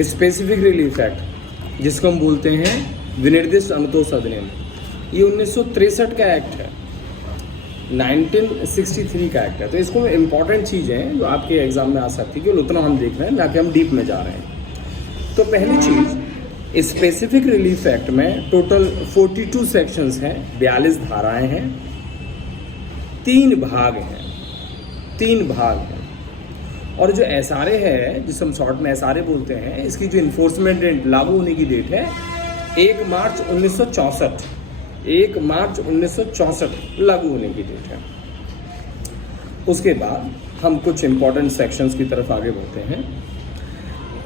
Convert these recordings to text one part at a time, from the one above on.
Specific relief act, जिसको हम बोलते हैं विनिर्दिष्ट अनुतोष अधिनियम, ये 1963 का एक्ट है, 1963 का एक्ट है। तो इसको इम्पॉर्टेंट चीज़ें हैं जो आपके एग्जाम में आ सकती है, कि उतना हम देख रहे हैं, ना कि हम डीप में जा रहे हैं। तो पहली चीज़, स्पेसिफिक रिलीफ एक्ट में टोटल 42 सेक्शंस हैं, 42 धाराएं हैं, 3 भाग हैं। और जो SRA है, जिसे हम शॉर्ट में SRA बोलते हैं, इसकी जो इन्फोर्समेंट डेट, लागू होने की डेट है 1 मार्च 1964, 1 मार्च 1964 लागू होने की डेट है। उसके बाद हम कुछ इंपॉर्टेंट सेक्शंस की तरफ आगे बढ़ते हैं।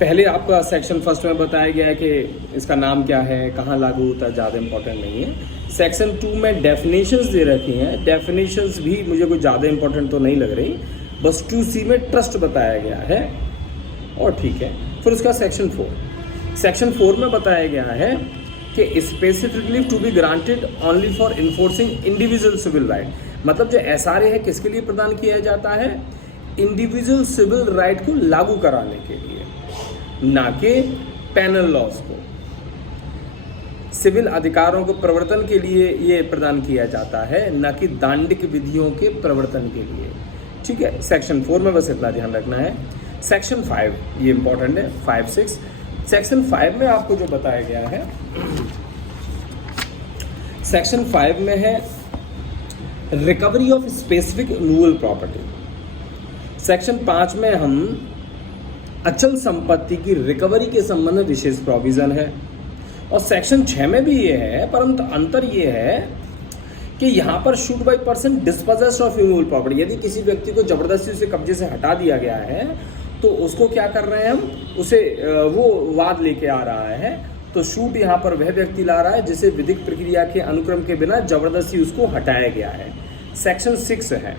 पहले आपका सेक्शन फर्स्ट में बताया गया है कि इसका नाम क्या है, कहाँ लागू होता है, ज़्यादा इंपॉर्टेंट नहीं है। सेक्शन 2 में डेफिनेशंस दे रखी हैं, डेफिनेशंस भी मुझे कोई ज़्यादा इंपॉर्टेंट तो नहीं लग रही, बस 2C में ट्रस्ट बताया गया है और ठीक है। फिर उसका सेक्शन 4 में बताया गया है कि specific relief to be granted only for enforcing individual civil right, मतलब जो SRA है किसके लिए प्रदान किया जाता है, इंडिविजुअल सिविल राइट को लागू कराने के लिए, ना कि पेनल लॉज को। सिविल अधिकारों के प्रवर्तन के लिए ये प्रदान किया जाता है, ना कि दांडिक विधियों के प्रवर्तन के लिए, ठीक है। सेक्शन 4 में बस इतना ध्यान रखना है। सेक्शन 5 ये इंपॉर्टेंट है, 5, 6। सेक्शन 5 में आपको जो बताया गया है, सेक्शन 5 में है recovery of specific movable property. Section 5 में हम अचल संपत्ति की रिकवरी के संबंध में विशेष प्रोविजन है, और सेक्शन 6 में भी ये है, परंतु अंतर ये है कि यहाँ पर suit by person dispossessed of immovable property, यदि किसी व्यक्ति को जबरदस्ती उसे कब्जे से हटा दिया गया है तो उसको क्या कर रहे हैं हम, उसे वो वाद लेके आ रहा है, तो शूट यहाँ पर वह व्यक्ति ला रहा है जिसे विधिक प्रक्रिया के अनुक्रम के बिना जबरदस्ती उसको हटाया गया है। सेक्शन 6 है।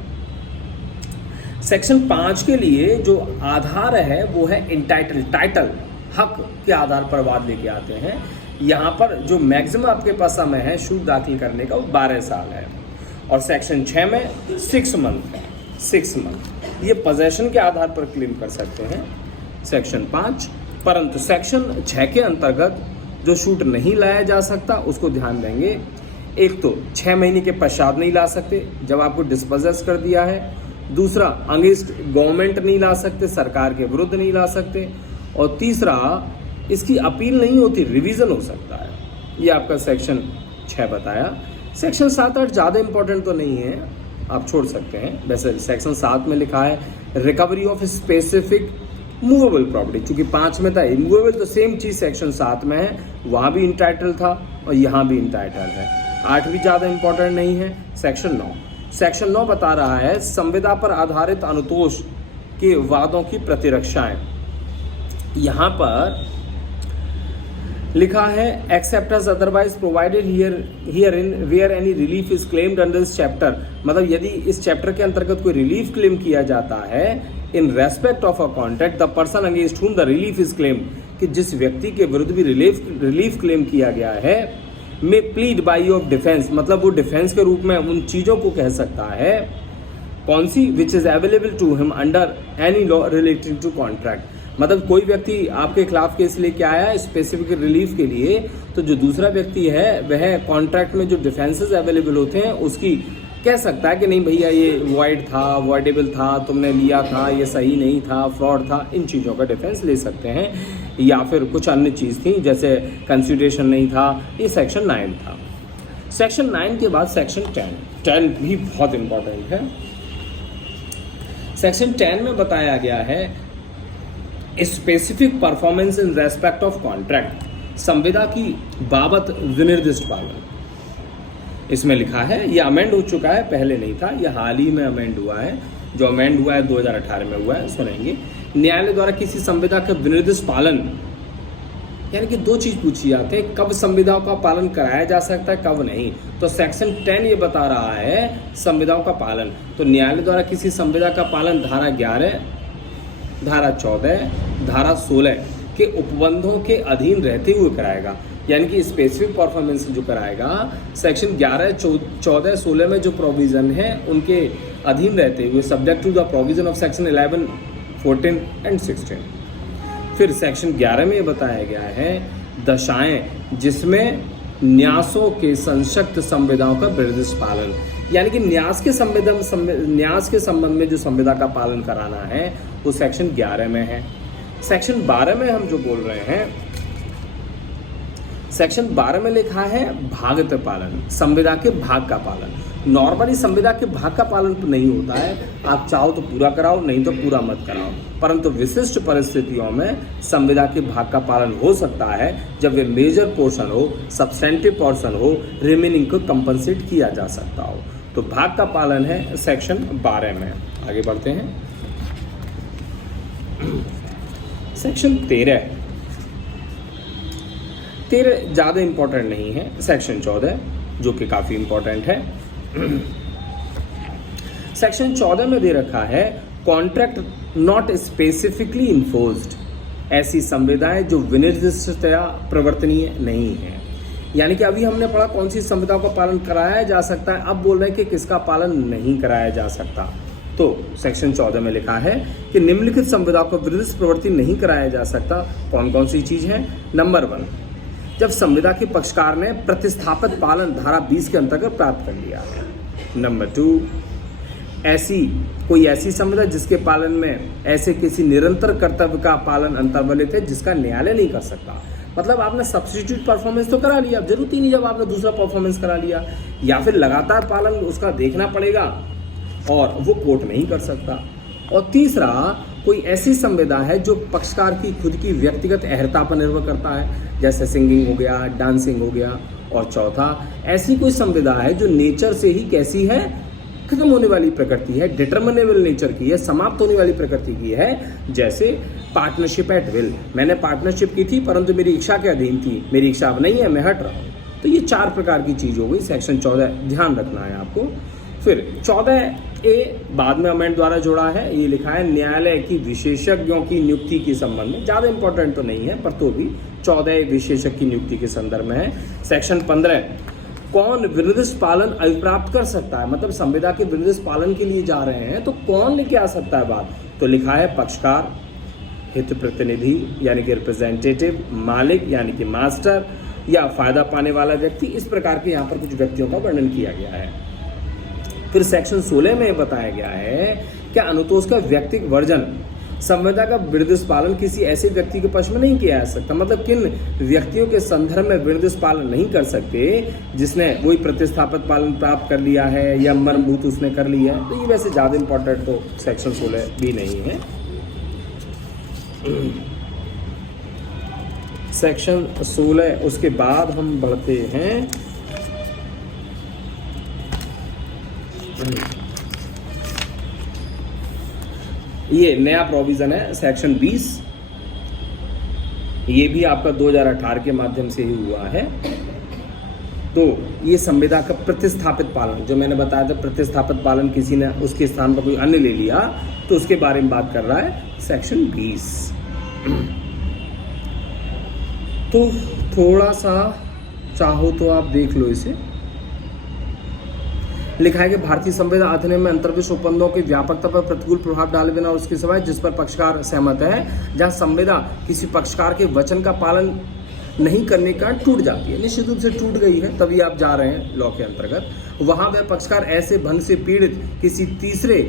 सेक्शन 5 के लिए जो आधार है वो है टाइटल, हक के आधार पर वाद लेके आते हैं। यहाँ पर जो मैक्सिमम आपके पास समय है शूट दाखिल करने का, वो 12 साल है। और सेक्शन 6 में 6 मंथ है, 6 मंथ ये पोजेशन के आधार पर क्लेम कर सकते हैं, सेक्शन 5। परंतु सेक्शन 6 के अंतर्गत जो शूट नहीं लाया जा सकता उसको ध्यान देंगे। एक तो 6 महीने के पश्चात नहीं ला सकते जब आपको डिस्पोजेस कर दिया है, दूसरा अगेंस्ट गवर्नमेंट नहीं ला सकते, सरकार के विरुद्ध नहीं ला सकते, और तीसरा इसकी अपील नहीं होती, रिवीजन हो सकता है। ये आपका सेक्शन 6 बताया। सेक्शन 7, 8 ज़्यादा इंपॉर्टेंट तो नहीं है, आप छोड़ सकते हैं। वैसे सेक्शन 7 में लिखा है recovery of specific movable property, चूंकि 5 में था इमूवेबल, तो सेम चीज़ सेक्शन 7 में है, वहाँ भी इंटाइटल था और यहाँ भी इंटाइटल है। 8 भी ज़्यादा इंपॉर्टेंट नहीं है। सेक्शन 9 बता रहा है संविदा पर आधारित अनुतोष के वादों की प्रतिरक्षाएं। यहाँ पर लिखा है except as otherwise provided herein where any relief is claimed under this chapter, मतलब यदि इस चैप्टर के अंतर्गत कोई रिलीफ क्लेम किया जाता है in respect of a contract the person against whom the relief is claimed, कि जिस व्यक्ति के विरुद्ध भी रिलीफ क्लेम किया गया है, मे प्लीड बाई ऑफ डिफेंस, मतलब वो डिफेंस के रूप में उन चीज़ों को कह सकता है, कौन सी, which is available to him under any law related to contract. मतलब कोई व्यक्ति आपके खिलाफ केस लेके आया स्पेसिफिक रिलीफ के लिए, तो जो दूसरा व्यक्ति है वह कॉन्ट्रैक्ट में जो डिफेंसेस अवेलेबल होते हैं उसकी कह सकता है कि नहीं भैया ये वॉइड था, वॉइडेबल था, तुमने लिया था, ये सही नहीं था, फ्रॉड था, इन चीज़ों का डिफेंस ले सकते हैं। या फिर कुछ अन्य चीज़ थी जैसे कंसिडरेशन नहीं था, ये सेक्शन 9 था। सेक्शन 9 के बाद सेक्शन 10 भी बहुत इंपॉर्टेंट है। सेक्शन 10 में बताया गया है specific performance in respect of contract, संविदा की बाबत विनिर्दिष्ट पालन। इसमें लिखा है, यह अमेंड हो चुका है, पहले नहीं था, यह हाल ही में अमेंड हुआ है। जो अमेंड हुआ है 2018 में हुआ है, सुनेंगे। न्यायालय द्वारा किसी संविदा का विनिर्दिष्ट पालन, यानी कि 2 चीज़ पूछी जाती है, कब संविदाओं का पालन कराया जा सकता है, कब नहीं। तो सेक्शन 10 ये बता रहा है संविदाओं का पालन, तो न्यायालय द्वारा किसी संविदा का पालन धारा 11, धारा 14, धारा 16 के उपबंधों के अधीन रहते हुए कराएगा। यानी कि स्पेसिफिक परफॉर्मेंस जो कराएगा सेक्शन 11, 14, 16 में जो प्रोविज़न है उनके अधीन रहते हुए, subject to the provision of section 11, 14 and 16। फिर सेक्शन 11 में बताया गया है दशाएं जिसमें न्यासों के संशक्त संविदाओं का विधिवत पालन, यानी कि न्यास के संबंध में जो संविदा का पालन कराना है वो सेक्शन 11 में है। सेक्शन 12 में हम जो बोल रहे हैं, सेक्शन 12 में लिखा है भागत पालन, संविदा के भाग का पालन। नॉर्मली संविदा के भाग का पालन तो नहीं होता है, आप चाहो तो पूरा कराओ, नहीं तो पूरा मत कराओ, परंतु विशिष्ट परिस्थितियों में संविदा के भाग का पालन हो सकता है जब वे मेजर पोर्शन हो, सब्सटेंटिव पोर्शन हो, रिमेनिंग को कंपनसेट किया जा सकता हो। तो भाग का पालन है सेक्शन 12 में। आगे बढ़ते हैं। सेक्शन 13 ज़्यादा इंपॉर्टेंट नहीं है। सेक्शन 14 जो कि काफ़ी इंपॉर्टेंट है। सेक्शन 14 में दे रखा है कॉन्ट्रैक्ट नॉट स्पेसिफिकली इन्फोर्स्ड, ऐसी संविदाएं जो विनिर्दिष्टतया प्रवर्तनीय नहीं है। यानी कि अभी हमने पढ़ा कौन सी संविदाओं का पालन कराया जा सकता है, अब बोल रहे हैं कि किसका पालन नहीं कराया जा सकता। तो सेक्शन 14 में लिखा है कि निम्नलिखित संविदाओं को विनिर्दिष्ट प्रवृत्ति नहीं कराया जा सकता। कौन कौन सी चीज है? नंबर 1, जब संविदा के पक्षकार ने प्रतिस्थापित पालन धारा 20 के अंतर्गत प्राप्त कर लिया है। नंबर 2, कोई ऐसी संविदा जिसके पालन में ऐसे किसी निरंतर कर्तव्य का पालन अंतर्वलित है जिसका न्यायालय नहीं कर सकता। मतलब आपने सब्स्टिट्यूट परफॉर्मेंस तो करा लिया, जरूरत ही नहीं जब आपने दूसरा परफॉर्मेंस करा लिया, या फिर लगातार पालन उसका देखना पड़ेगा और वो कोर्ट नहीं कर सकता। और तीसरा, कोई ऐसी संविदा है जो पक्षकार की खुद की व्यक्तिगत अहर्ता पर निर्भर करता है, जैसे सिंगिंग हो गया, डांसिंग हो गया। और चौथा, ऐसी कोई संविदा है जो नेचर से ही कैसी है, खत्म होने वाली प्रकृति है, डिटर्मिनेबल नेचर की है, समाप्त होने वाली प्रकृति की है, जैसे पार्टनरशिप एट विल। मैंने पार्टनरशिप की थी परंतु मेरी इच्छा के अधीन थी, मेरी इच्छा अब नहीं है, मैं हट रहा हूँ। तो ये 4 प्रकार की चीज हो गई। सेक्शन 14 ध्यान रखना है आपको। फिर 14A बाद में अमेंड द्वारा जोड़ा है, ये लिखा है न्यायालय की विशेषज्ञों की नियुक्ति के संबंध में। ज़्यादा इंपॉर्टेंट तो नहीं है पर तो भी 14 विशेषज्ञ की नियुक्ति के संदर्भ में है। सेक्शन 15, कौन विनिर्दिष्ट पालन अभिप्राप्त कर सकता है, मतलब संविदा के विनिर्दिष्ट पालन के लिए जा रहे हैं तो कौन लेके आ सकता है बात, तो लिखा है पक्षकार, हित प्रतिनिधि यानी कि रिप्रेजेंटेटिव, मालिक यानी कि मास्टर, या फायदा पाने वाला व्यक्ति। इस प्रकार के यहाँ पर कुछ व्यक्तियों का वर्णन किया गया है। फिर सेक्शन 16 में बताया गया है कि अनुतोष का व्यक्तिगत वर्जन, संविदा का विनिर्दिष्ट पालन किसी ऐसे व्यक्ति के पक्ष में नहीं किया जा सकता। मतलब किन व्यक्तियों के संदर्भ में विनिर्दिष्ट पालन नहीं कर सकते, जिसने वही प्रतिस्थापित पालन प्राप्त कर लिया है या मर्मभूत उसने कर लिया है। तो ये वैसे ज़्यादा इंपॉर्टेंट तो सेक्शन 16 भी नहीं है। सेक्शन 16 उसके बाद हम बढ़ते हैं ये नया प्रोविजन है सेक्शन 20। ये भी आपका 2018 के माध्यम से ही हुआ है। तो ये संविदा का प्रतिस्थापित पालन, जो मैंने बताया था प्रतिस्थापित पालन किसी ने उसके स्थान पर कोई अन्य ले लिया, तो उसके बारे में बात कर रहा है सेक्शन 20। तो थोड़ा सा चाहो तो आप देख लो इसे। लिखा है कि भारतीय संविदा अधिनियम में अंतर्विश्व ओपंदों की व्यापकता पर प्रतिकूल प्रभाव डाले बिना उसके सिवाय जिस पर पक्षकार सहमत है, जहां संविदा किसी पक्षकार के वचन का पालन नहीं करने का टूट जाती है, निश्चित रूप से टूट गई है तभी आप जा रहे हैं लॉ के अंतर्गत, वहां वह पक्षकार ऐसे भंग से पीड़ित किसी तीसरे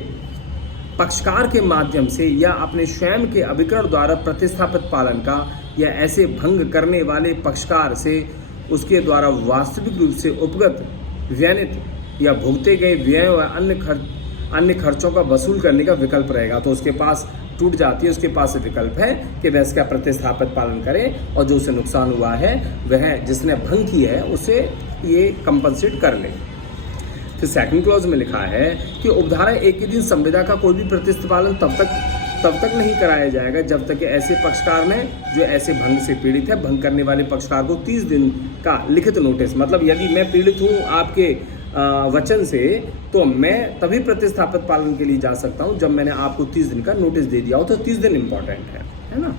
पक्षकार के माध्यम से या अपने स्वयं के अभिकरण द्वारा प्रतिस्थापित पालन का, या ऐसे भंग करने वाले पक्षकार से उसके द्वारा वास्तविक रूप से उपगत, व्यनित या भुगते गए व्यय व अन्य खर्चों का वसूल करने का विकल्प रहेगा। तो उसके पास टूट जाती है, उसके पास विकल्प है कि वह इसका प्रतिस्थापित पालन करे और जो उसे नुकसान हुआ है वह जिसने भंग किया है उसे ये कंपनसेट कर ले। फिर सेकंड क्लॉज में लिखा है कि उपधारा 1 के दिन संविदा का कोई भी प्रतिस्थापित पालन तब तक नहीं कराया जाएगा जब तक कि ऐसे पक्षकार ने जो ऐसे भंग से पीड़ित है, भंग करने वाले पक्षकार को 30 दिन का लिखित नोटिस, मतलब यदि मैं पीड़ित हूँ आपके वचन से तो मैं तभी प्रतिस्थापित पालन के लिए जा सकता हूं जब मैंने आपको 30 दिन का नोटिस दे दिया हो। तो 30 दिन इंपॉर्टेंट है ना।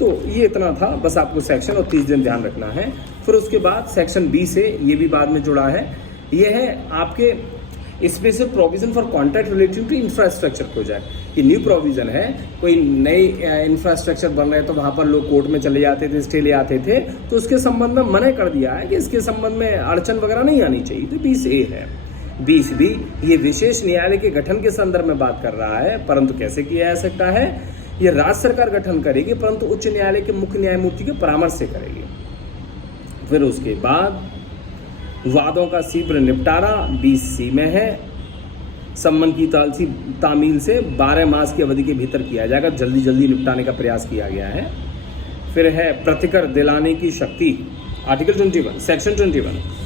तो ये इतना था, बस आपको सेक्शन और 30 दिन ध्यान रखना है। फिर उसके बाद सेक्शन 20 है, ये भी बाद में जुड़ा है, ये है आपके special provision for contract relating to infrastructure project. कि न्यू प्रोविजन है, कोई नई इंफ्रास्ट्रक्चर बन रहे हैं तो वहाँ पर लोग कोर्ट में चले जाते थे, स्टे ले आते थे, तो उसके संबंध में मना कर दिया है कि इसके संबंध में अड़चन वगैरह नहीं आनी चाहिए। तो 20A है। 20B ये विशेष न्यायालय के गठन के संदर्भ में बात कर रहा है, परंतु कैसे किया जा सकता है? ये राज्य सरकार गठन करेगी, परंतु उच्च न्यायालय के मुख्य न्यायमूर्ति के परामर्श से करेगी। फिर उसके बाद वादों का शीघ्र निपटारा 20C में है। सम्मन की तामील से 12 मास की अवधि के भीतर किया जाएगा, जल्दी जल्दी निपटाने का प्रयास किया गया है। फिर है प्रतिकर दिलाने की शक्ति, आर्टिकल 21, सेक्शन 21।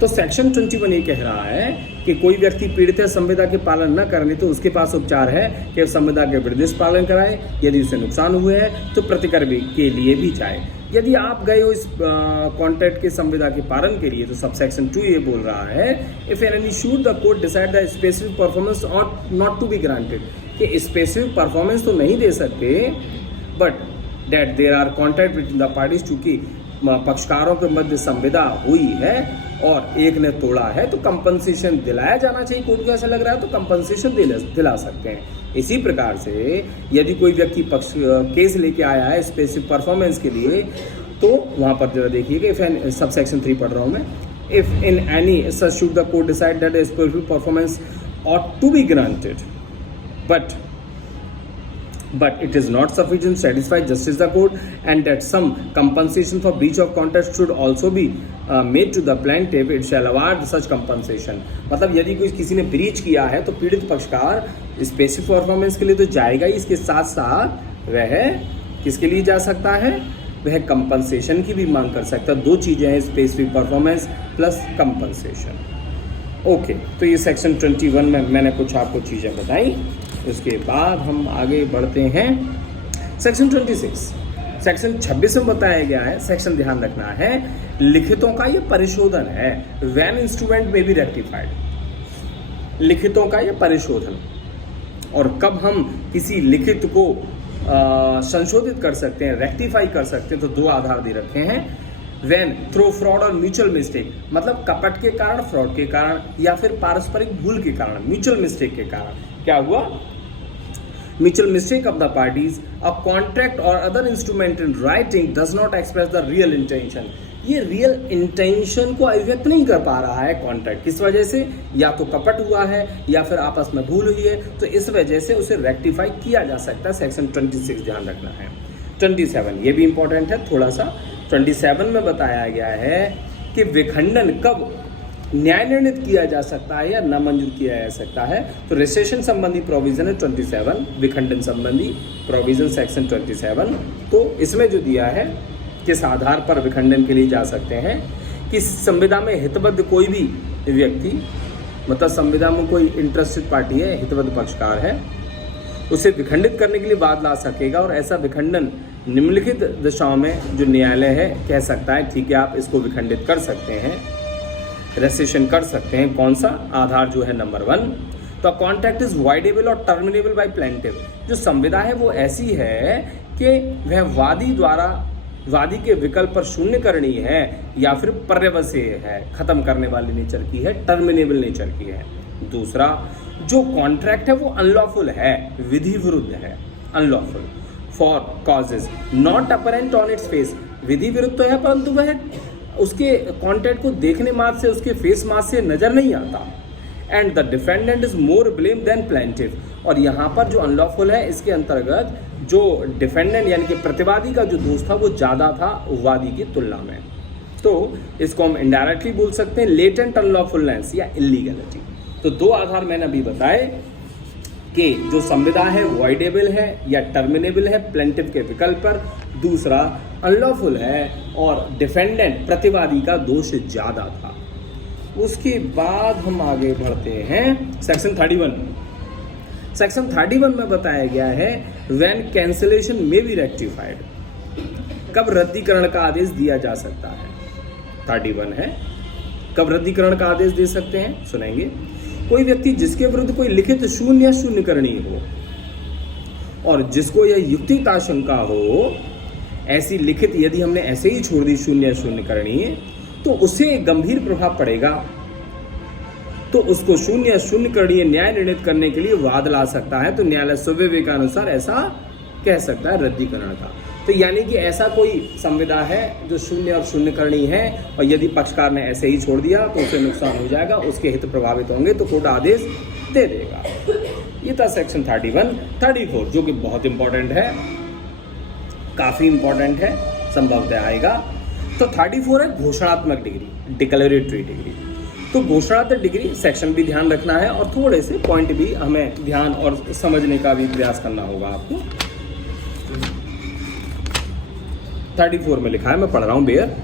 तो सेक्शन 21 ये कह रहा है कि कोई व्यक्ति पीड़ित है, संविदा के पालन न करने तो उसके पास उपचार है कि संविदा के विधिवत पालन कराए। यदि उसे नुकसान हुए है तो प्रतिकर के लिए भी जाए। यदि आप गए हो इस कॉन्ट्रैक्ट के संविदा के पालन के लिए, तो सब सेक्शन 2 ये बोल रहा है, if an issued the court decide the specific performance ought not to be granted, कि स्पेसिफिक परफॉर्मेंस तो नहीं दे सकते, but that there are contract between the parties, चूंकि पक्षकारों के मध्य संविदा हुई है और एक ने तोड़ा है तो कंपनसेशन दिलाया जाना चाहिए। कोर्ट को ऐसा लग रहा है तो कंपनसेशन दिला सकते हैं। इसी प्रकार से यदि कोई व्यक्ति पक्ष केस लेके आया है स्पेसिफिक परफॉर्मेंस के लिए, तो वहां पर जरा देखिए कि सब सेक्शन 3 पढ़ रहा हूं मैं, if in any such should the court decide that specific performance ought to be granted but it is not sufficient to satisfy justice the court, and that some compensation for breach of contract should also be made to the plaintiff, it shall award such compensation। मतलब यदि कोई किसी ने breach किया है तो पीड़ित पक्षकार स्पेसिफिक परफॉर्मेंस के लिए तो जाएगा ही, इसके साथ साथ वह किसके लिए जा सकता है? वह कंपनसेशन की भी मांग कर सकता है। 2 चीजें हैं, specific performance plus compensation. Okay, तो ये सेक्शन 21 में मैंने कुछ आपको चीजें बताई। उसके बाद हम आगे बढ़ते हैं सेक्शन 26। सेक्शन 26 में बताया गया है, सेक्शन ध्यान रखना है, लिखितों का ये परिशोधन है। व्हेन इंस्ट्रूमेंट में भी रेक्टिफाइड, लिखितों का ये परिशोधन। और कब हम किसी लिखित को संशोधित कर सकते हैं, रेक्टिफाई कर सकते हैं, तो 2 आधार दे रखे हैं। व्हेन थ्रू फ्रॉड और म्यूचुअल मिस्टेक, मतलब कपट के कारण, फ्रॉड के कारण, या फिर पारस्परिक भूल के कारण, म्यूचुअल मिस्टेक के कारण क्या हुआ? Mutual mistake of the parties, a contract और other instrument in writing does not express the real intention. ये रियल इंटेंशन को अभिव्यक्त नहीं कर पा रहा है कॉन्ट्रैक्ट, किस वजह से? या तो कपट हुआ है या फिर आपस में भूल हुई है, तो इस वजह से उसे रेक्टिफाई किया जा सकता है। सेक्शन 26 ध्यान रखना है। 27 ये भी इंपॉर्टेंट है थोड़ा सा। 27 में बताया गया है कि विखंडन कब न्याय निर्णित किया जा सकता है या नामंजूर किया जा सकता है। तो रेजिस्ट्रेशन संबंधी प्रोविजन है 27, विखंडन संबंधी प्रोविजन सेक्शन 27। तो इसमें जो दिया है किस आधार पर विखंडन के लिए जा सकते हैं कि संविदा में हितबद्ध कोई भी व्यक्ति, मतलब संविदा में कोई इंटरेस्टेड पार्टी है, हितबद्ध पक्षकार है, उसे विखंडित करने के लिए वाद ला सकेगा। और ऐसा विखंडन निम्नलिखित दिशाओं में जो न्यायालय है कह सकता है ठीक है आप इसको विखंडित कर सकते हैं, रेजिस्ट्रेशन कर सकते हैं। कौन सा आधार जो है? नंबर 1, तो कॉन्ट्रैक्ट इज वाइडेबल और टर्मिनेबल बाय प्लेंटिफ। जो संविदा है वो ऐसी है कि वह वादी के विकल्प पर शून्य करनी है या फिर पर्यवसीय है, खत्म करने वाली नेचर की है, टर्मिनेबल नेचर की है। दूसरा, जो कॉन्ट्रैक्ट है वो अनलॉफुल है, विधि विरुद्ध है, unlawful for causes not apparent on its face. विधि विरुद्ध तो है परंतु वह उसके कॉन्ट्रैक्ट को देखने मात्र से, उसके फेस मात्र से नजर नहीं आता। And the defendant is more blame than plaintiff. और यहाँ पर जो अनलॉफुल है इसके अंतर्गत जो डिफेंडेंट यानी कि प्रतिवादी का जो दोष था वो ज्यादा था वादी की तुलना में। तो इसको हम इनडायरेक्टली बोल सकते हैं लेटेंट अनलॉफुलनेस या इलीगलिटी। तो 2 आधार मैंने अभी बताए कि जो संविदा है वॉइडेबल है या टर्मिनेबल है प्लेंटिफ के विकल्प पर, दूसरा अनलॉफुल है और डिफेंडेंट प्रतिवादी का दोष ज्यादा था। उसके बाद हम आगे बढ़ते हैं सेक्शन 31। सेक्शन 31 में बताया गया है व्हेन कैंसिलेशन में बी रेक्टिफाइड, कब रद्दीकरण का आदेश दिया जा सकता है। 31 है, कब रद्दीकरण का आदेश दे सकते हैं सुनेंगे। कोई व्यक्ति जिसके विरुद्ध कोई लिखित शून्य या शून्य करनी हो और जिसको यह युक्तियुक्त आशंका हो, ऐसी लिखित यदि हमने ऐसे ही छोड़ दी शून्य या शून्य करनी, तो उसे गंभीर प्रभाव पड़ेगा तो उसको शून्य या शून्य करणीय न्याय निर्णित करने के लिए वाद ला सकता है। तो न्यायालय स्वविवेक के अनुसार ऐसा कह सकता है रद्दीकरण का। तो यानी कि ऐसा कोई संविदा है जो शून्य और शून्य करणी है, और यदि पक्षकार ने ऐसे ही छोड़ दिया तो उसे नुकसान हो जाएगा, उसके हित प्रभावित होंगे, तो कोर्ट आदेश दे देगा। ये था सेक्शन 31। 34 जो कि बहुत इंपॉर्टेंट है, काफी इंपॉर्टेंट है, संभवतः आएगा। तो 34 है घोषणात्मक डिग्री, डिक्लेरेटरी डिग्री। तो घोषणात्मक डिग्री सेक्शन भी ध्यान रखना है और थोड़े से पॉइंट भी हमें ध्यान और समझने का भी प्रयास करना होगा आपको। 34 में लिखा है, मैं पढ़ रहा हूं बेयर।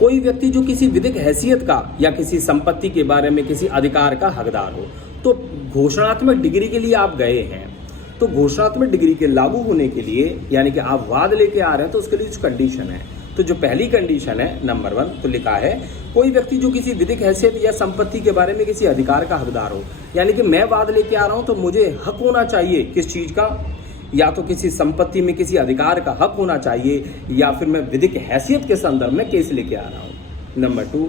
कोई व्यक्ति जो किसी विधिक हैसियत का या किसी संपत्ति के बारे में किसी अधिकार का हकदार हो। तो घोषणात्मक डिग्री के लिए आप गए हैं, तो घोषणात्मक डिग्री के लागू होने के लिए यानी कि आप वाद लेके आ रहे हैं, तो उसके लिए कुछ कंडीशन है। तो जो पहली कंडीशन है नंबर 1, तो लिखा है कोई व्यक्ति जो किसी विधिक हैसियत या संपत्ति के बारे में किसी अधिकार का हकदार हो। यानी कि मैं वाद लेके आ रहा हूं तो मुझे हक होना चाहिए किस चीज का, या तो किसी संपत्ति में किसी अधिकार का हक होना चाहिए, या फिर मैं विधिक हैसियत के संदर्भ में केस लेके आ रहा हूं। नंबर 2,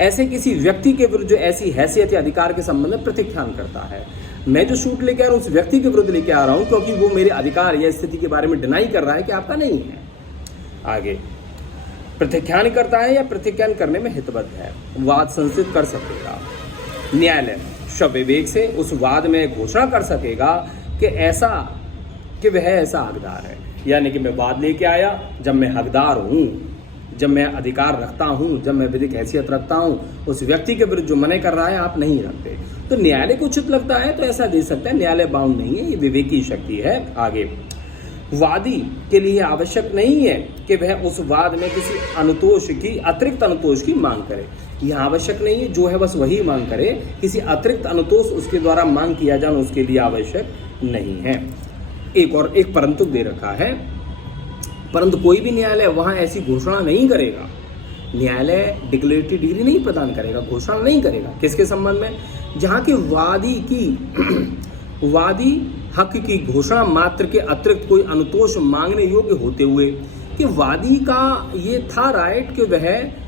ऐसे किसी व्यक्ति के विरुद्ध जो ऐसी हैसियत या अधिकार के संबंध में प्रत्याख्यान करता है। मैं जो सूट लेके आ रहा हूं उस व्यक्ति के विरुद्ध लेके आ रहा हूं क्योंकि वो मेरे अधिकार या स्थिति के बारे में डिनाई कर रहा है कि आपका नहीं है। आगे प्रत्याख्यान करता है या प्रत्याख्यान करने में हितबद्ध है, वाद संसित कर सकेगा। न्यायालय स्वविवेक से उस वाद में घोषणा कर सकेगा कि वह ऐसा हकदार है। यानी कि मैं वाद लेके आया, जब मैं हकदार हूं, जब मैं अधिकार रखता हूं, जब मैं विधिक हैसियत रखता हूं, उस व्यक्ति के विरुद्ध जो मना कर रहा है आप नहीं रखते, तो न्यायालय को उचित लगता है तो ऐसा दे सकता है। न्यायालय बाउंड नहीं है, ये विवेक की शक्ति है। आगे वादी के लिए आवश्यक नहीं है कि वह उस वाद में किसी अनुतोष की, अतिरिक्त अनुतोष की मांग करे। यह आवश्यक नहीं है, जो है बस वही मांग करे, किसी अतिरिक्त अनुतोष उसके द्वारा मांग किया जाना उसके लिए आवश्यक नहीं है। एक परंतु दे रखा है, परंतु कोई भी न्यायालय वहां ऐसी घोषणा नहीं करेगा। न्यायालय डिक्लेरेटरी डिग्री नहीं प्रदान करेगा, घोषणा नहीं करेगा। किसके संबंध में? जहां की वादी हक की घोषणा मात्र के अतिरिक्त कोई अनुतोष मांगने योग्य होते हुए, कि वादी का ये था राइट कि वह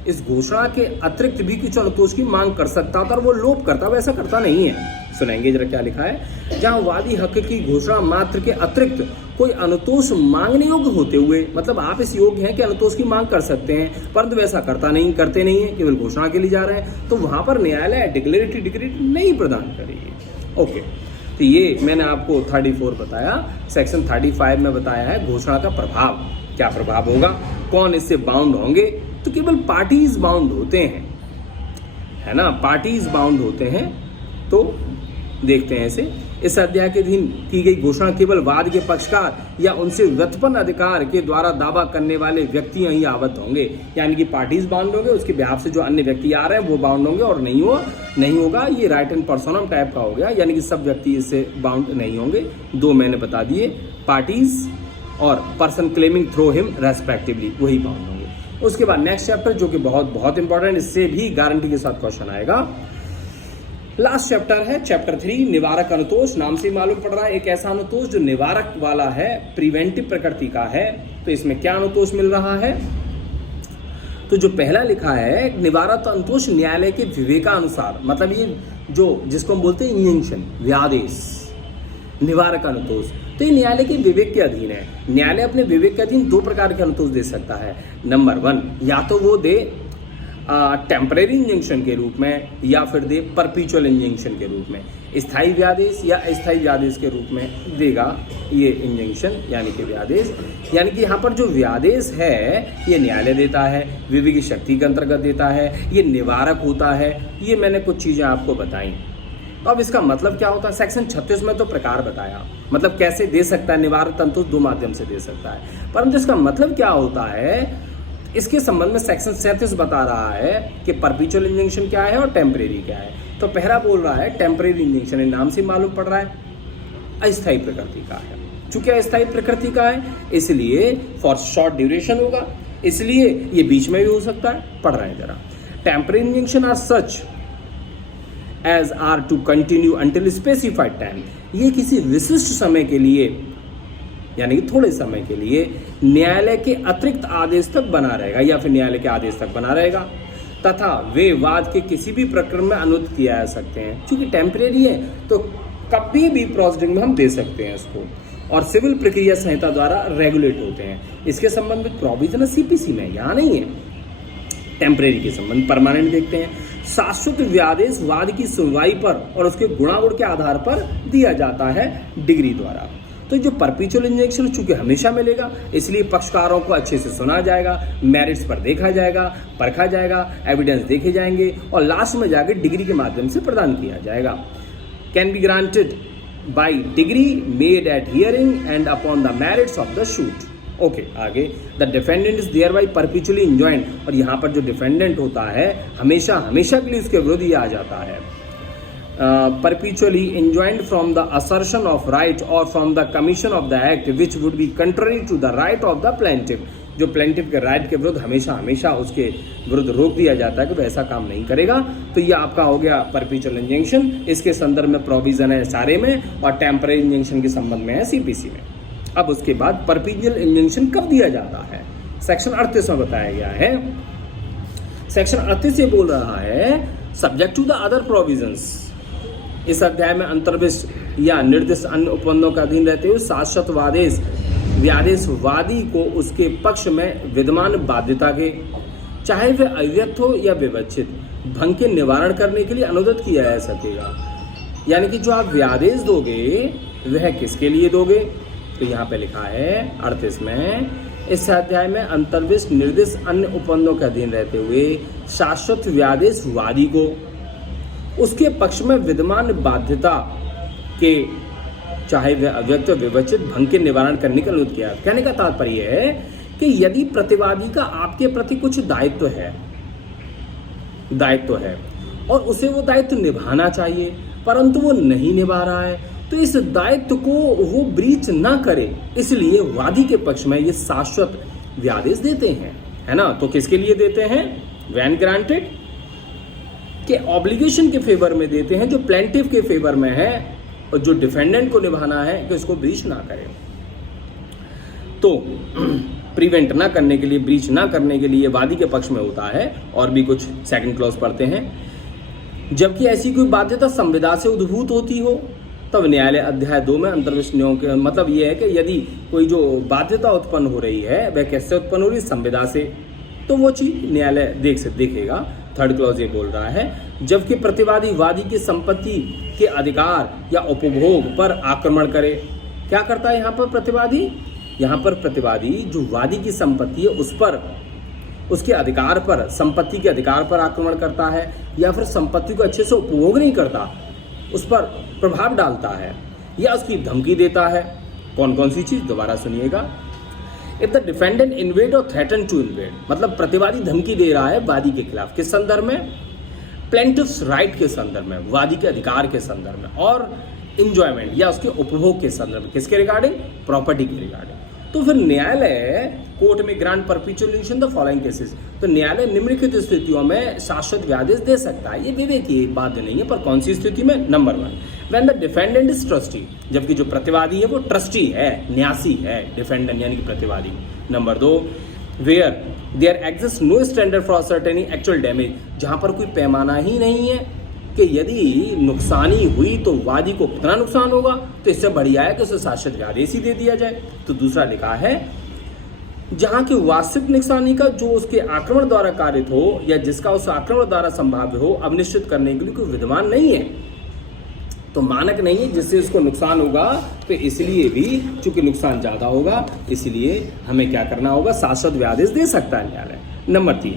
इस घोषणा के अतिरिक्त भी कुछ अनुतोष की मांग कर सकता था और वो लोप करता, वैसा करता नहीं है। सुनेंगे जरा क्या लिखा है। जहां वादी हक की घोषणा मात्र के अतिरिक्त कोई अनुतोष मांगने योग्य होते हुए, मतलब आप इस योग्य हैं कि अनुतोष की मांग कर सकते हैं, परंतु वैसा करते नहीं है, केवल घोषणा के लिए जा रहे हैं, तो वहां पर न्यायालय डिक्लेरेटरी डिग्री नहीं प्रदान करेगी। ओके, तो ये मैंने आपको 34 बताया। सेक्शन 35 में बताया है घोषणा का प्रभाव, क्या प्रभाव होगा, कौन इससे बाउंड होंगे। तो केवल पार्टीज बाउंड होते हैं, है ना, पार्टीज बाउंड होते हैं। तो देखते हैं इस अध्याय के अधीन की गई घोषणा केवल वाद के पक्षकार या उनसे व्युत्पन्न अधिकार के द्वारा दावा करने वाले व्यक्ति ही आबद्ध होंगे। यानी कि पार्टीज बाउंड होंगे, उसके बिहाफ से जो अन्य व्यक्ति आ रहे हैं वो बाउंड होंगे, और नहीं होगा ये राइट एंड पर्सनम टाइप का हो गया, यानी कि सब व्यक्ति इससे बाउंड नहीं होंगे। 2 मैंने बता दिए, पार्टीज और person claiming through him respectively, वही बाउंड होंगे। उसके बाद नेक्स्ट चैप्टर जो कि बहुत बहुत इंपॉर्टेंट, इससे भी गारंटी के साथ क्वेश्चन आएगा। लास्ट चैप्टर है चैप्टर 3, निवारक अनुतोष। नाम से मालूम पड़ रहा है एक ऐसा अनुतोष जो निवारक वाला है, प्रिवेंटिव प्रकृति का है। तो इसमें क्या अनुतोष मिल रहा है? तो जो पहला लिखा है निवारक अनुतोष न्यायालय के विवेकानुसार, मतलब ये जो जिसको हम बोलते हैं इंजंक्शन, व्यादेश, निवारक अनुतोष, तो ये न्यायालय के विवेक के अधीन है। न्यायालय अपने विवेक के अधीन 2 प्रकार के अनुतोष दे सकता है। नंबर 1, या तो वो दे टेम्परेरी इंजंक्शन के रूप में, या फिर दे परपीचुअल इंजंक्शन के रूप में, स्थायी व्यादेश या अस्थायी व्यादेश के रूप में देगा ये इंजंक्शन, यानी कि व्यादेश। यानी कि यहाँ पर जो व्यादेश है ये न्यायालय देता है, विवेक की शक्ति के अंतर्गत देता है, ये निवारक होता है। ये मैंने कुछ चीज़ें आपको बताई। तो अब इसका मतलब क्या होता है? सेक्शन 36 में तो प्रकार बताया, मतलब कैसे दे सकता है निवारक अनुतोष, 2 माध्यम से दे सकता है, परंतु इसका मतलब क्या होता है इसके संबंध में सेक्शन 37 बता रहा है कि परपीचुअल इंजंक्शन क्या है और टेम्परेरी क्या है। तो पहला बोल रहा है टेम्परेरी इंजंक्शन, नाम से मालूम पड़ रहा है अस्थायी प्रकृति का है। चूंकि अस्थायी प्रकृति का है इसलिए फॉर शॉर्ट ड्यूरेशन होगा, इसलिए ये बीच में भी हो सकता है। पढ़ रहे हैं जरा। Temporary injunction are such as are to continue until specified time, ये किसी विशिष्ट समय के लिए यानी कि थोड़े समय के लिए न्यायालय के अतिरिक्त आदेश तक बना रहेगा, या फिर न्यायालय के आदेश तक बना रहेगा। तथा वे वाद के किसी भी प्रकरण में अनुरोध किया जा सकते हैं। चूंकि टेम्परेरी है तो कभी भी प्रोसीडिंग में हम दे सकते हैं इसको, और सिविल प्रक्रिया संहिता द्वारा रेगुलेट होते हैं। इसके संबंध में प्रोविजन है सीपीसी में, यहाँ नहीं है। टेम्परेरी के संबंध परमानेंट देखते हैं। शाश्वत व्यादेश वाद की सुनवाई पर और उसके गुणागुण के आधार पर दिया जाता है डिग्री द्वारा। तो जो परपेचुअल इंजंक्शन चूंकि हमेशा मिलेगा, इसलिए पक्षकारों को अच्छे से सुना जाएगा, मेरिट्स पर देखा जाएगा, परखा जाएगा, एविडेंस देखे जाएंगे और लास्ट में जाकर डिग्री के माध्यम से प्रदान किया जाएगा। Can be granted by decree made at hearing and upon the merits of the suit. Okay, आगे the defendant is thereby perpetually enjoined, और यहाँ पर जो डिफेंडेंट होता है हमेशा हमेशा के लिए उसके विरुद्ध ही आ जाता है। perpetually enjoined from the assertion of right or from the commission of the act which would be contrary to the right of the plaintiff। जो प्लेंटिफ के राइट के विरुद्ध हमेशा हमेशा उसके विरुद्ध रोक दिया जाता है कि वह ऐसा काम नहीं करेगा। तो ये आपका हो गया परपेचुअल इंजंक्शन। इसके संदर्भ में प्रोविजन है सारे में, और टेम्परेरी इंजंक्शन के संबंध में है सीपीसी में। अब उसके बाद परपेचुअल इंजंक्शन कब दिया जाता है, सेक्शन 38 में बताया गया है। सेक्शन 38 ये बोल रहा है subject to the other provisions. इस अध्याय में अंतर्विष्ट या निर्दिष्ट अन्य उपबंधों का अधीन रहते हुए शाश्वत व्यादेशवादी को उसके पक्ष में विद्यमान बाध्यता के, चाहे वे अव्यक्त हो या विवक्षित, भंग के निवारण करने के लिए अनुरोध किया जा सकेगा। यानी कि जो आप व्यादेश दोगे वह किसके लिए दोगे, तो यहाँ पे लिखा है 38 में, इस अध्याय में अंतर्विष्ट निर्दिष्ट अन्य उपबंधों के अधीन रहते हुए शाश्वत व्यादेशवादी को उसके पक्ष में विद्यमान बाध्यता के, चाहे वह अव्यक्त विवक्षित, भंग के निवारण करने का अनुरोध किया। कहने का तात्पर्य है कि यदि प्रतिवादी का आपके प्रति कुछ दायित्व है और उसे वो दायित्व निभाना चाहिए परंतु वो नहीं निभा रहा है, तो इस दायित्व को वो ब्रीच ना करे, इसलिए वादी के पक्ष में ये शाश्वत व्यादेश देते हैं, है ना। तो किसके लिए देते हैं, व्हेन ग्रांटेड के ऑब्लिगेशन के फेवर में देते हैं, जो प्लेंटिफ के फेवर में है और जो डिफेंडेंट को निभाना है कि उसको ब्रीच ना करे। तो प्रिवेंट ना करने के लिए, ब्रीच ना करने के लिए वादी के पक्ष में होता है। और भी कुछ सेकंड क्लॉज पढ़ते हैं। जबकि ऐसी कोई बाध्यता संविदा से उद्भूत होती हो तब न्यायालय अध्याय 2 में अंतर्विष्ट नियमों के मतलब ये है कि यदि कोई जो बाध्यता उत्पन्न हो रही है वह कैसे उत्पन्न हो रही है, संविदा से, तो वो चीज न्यायालय देखेगा। थर्ड क्लॉज ये बोल रहा है जबकि प्रतिवादी वादी की संपत्ति के अधिकार या उपभोग पर आक्रमण करे। क्या करता है यहाँ पर प्रतिवादी, यहाँ पर प्रतिवादी जो वादी की संपत्ति है उस पर, उसके अधिकार पर, संपत्ति के अधिकार पर आक्रमण करता है, या फिर संपत्ति को अच्छे से उपभोग नहीं करता, उस पर प्रभाव डालता है, या उसकी धमकी देता है। कौन कौन सी चीज, दोबारा सुनिएगा। इफ द डिफेंडेंट इन्वेड और थ्रेटन टू इन्वेड, मतलब प्रतिवादी धमकी दे रहा है वादी के खिलाफ, किस संदर्भ में, प्लेंटिफ्स राइट के संदर्भ में, वादी के अधिकार के संदर्भ में, और इंजॉयमेंट या उसके उपभोग के संदर्भ में, किसके रिगार्डिंग, प्रॉपर्टी के रिगार्डिंग। तो फिर न्यायालय कोर्ट में grant perpetual injunction the following cases, तो न्यायालय निम्नलिखित स्थितियों में शाश्वत व्यादेश दे सकता है। ये विवेकी बाध्य नहीं है, पर कौन सी स्थिति में, number 1 when the defendant is trustee, जबकि जो प्रतिवादी है वो ट्रस्टी है, न्यासी है, डिफेंडेंट यानी कि प्रतिवादी। Number 2 where there exist no standard for ascertaining actual damage, जहां पर कोई पैमाना ही नहीं है कि यदि नुकसानी हुई तो वादी को कितना नुकसान होगा, तो इससे बढ़िया है कि उसे शाश्वत व्यादेश ही दे दिया जाए। तो दूसरा लिखा है जहां की वास्तविक नुकसानी का जो उसके आक्रमण द्वारा कारित हो या जिसका उस आक्रमण द्वारा संभाव्य हो, अब निश्चित करने के लिए कोई विद्यमान नहीं है, तो मानक नहीं है जिससे उसको नुकसान होगा, तो इसलिए भी चूंकि नुकसान ज्यादा होगा इसलिए हमें क्या करना होगा, शाश्वत व्यादेश दे सकता है न्यायालय। Number 3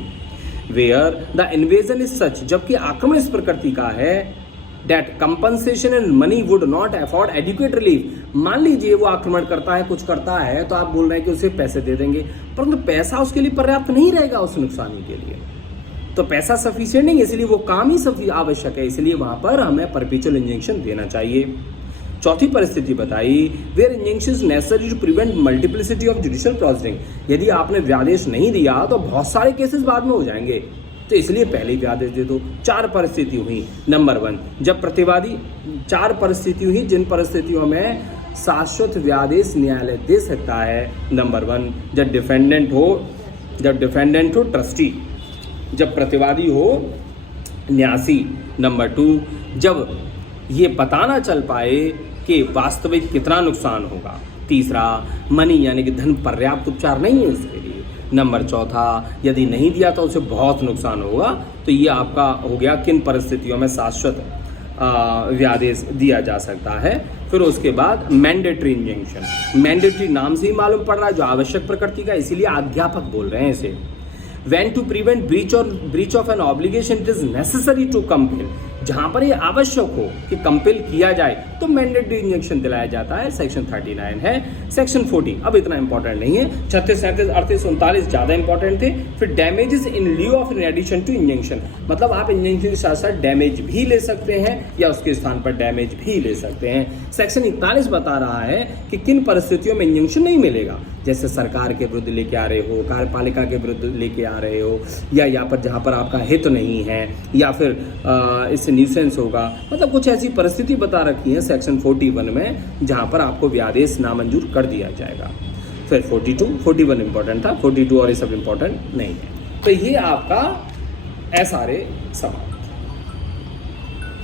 where the invasion is such, जबकि आक्रमण इस प्रकृति का है that compensation and money would not afford adequate relief. मान लीजिए वो आक्रमण करता है, कुछ करता है, तो आप बोल रहे हैं कि उसे पैसे दे देंगे, परंतु पैसा उसके लिए पर्याप्त नहीं रहेगा उस नुकसानी के लिए, तो पैसा सफिशिएंट नहीं, इसलिए वो काम ही आवश्यक है, इसलिए वहां पर हमें परपेचुअल इंजंक्शन देना चाहिए। चौथी परिस्थिति बताई where injunction is necessary to prevent multiplicity of judicial proceeding, यदि आपने व्यादेश नहीं दिया तो बहुत सारे केसेस बाद में हो जाएंगे, तो इसलिए पहले ही व्यादेश दे दो। 4 परिस्थिति हुई। नंबर 1 जब प्रतिवादी, 4 परिस्थिति हुई जिन परिस्थितियों में शाश्वत व्यादेश न्यायालय दे सकता है। नंबर 1 जब डिफेंडेंट हो ट्रस्टी, जब प्रतिवादी हो न्यासी। नंबर 2, जब ये पता ना चल पाए कि वास्तविक कितना नुकसान होगा। तीसरा, मनी यानी कि धन पर्याप्त उपचार नहीं है उसके लिए। नंबर 4, यदि नहीं दिया तो उसे बहुत नुकसान होगा। तो ये आपका हो गया किन परिस्थितियों में शाश्वत व्यादेश दिया जा सकता है। फिर उसके बाद मैंडेटरी इंजंक्शन। मैंडेटरी नाम से ही मालूम पड़ रहा है, जो आवश्यक प्रकृति का, इसीलिए अध्यापक बोल रहे हैं इसे। When to prevent breach of an obligation, it is necessary to compel। जहां पर ये आवश्यक हो कि कंपेल किया जाए तो मैंडेटरी इंजेक्शन दिलाया जाता है। सेक्शन 39 है। सेक्शन 40 अब इतना इंपॉर्टेंट नहीं है। 36, 37, 38, 39 ज्यादा इंपॉर्टेंट थे। फिर damages in lieu of in addition to injunction, मतलब आप इंजेक्शन के साथ साथ डैमेज भी ले सकते हैं या उसके स्थान पर डैमेज भी ले सकते हैं। सेक्शन 41 बता रहा है कि किन परिस्थितियों में इंजेक्शन नहीं मिलेगा, जैसे सरकार के विरुद्ध लेके आ रहे हो, कार्यपालिका के विरुद्ध लेके आ रहे हो, या यहाँ पर जहाँ पर आपका हित नहीं है, या फिर इससे न्यूसेंस होगा। मतलब कुछ ऐसी परिस्थिति बता रखी है सेक्शन 41 में जहाँ पर आपको व्यादेश नामंजूर कर दिया जाएगा। फिर 41 इंपॉर्टेंट था, 42 और ये सब इंपॉर्टेंट नहीं है। तो ये आपका SRA सवाल।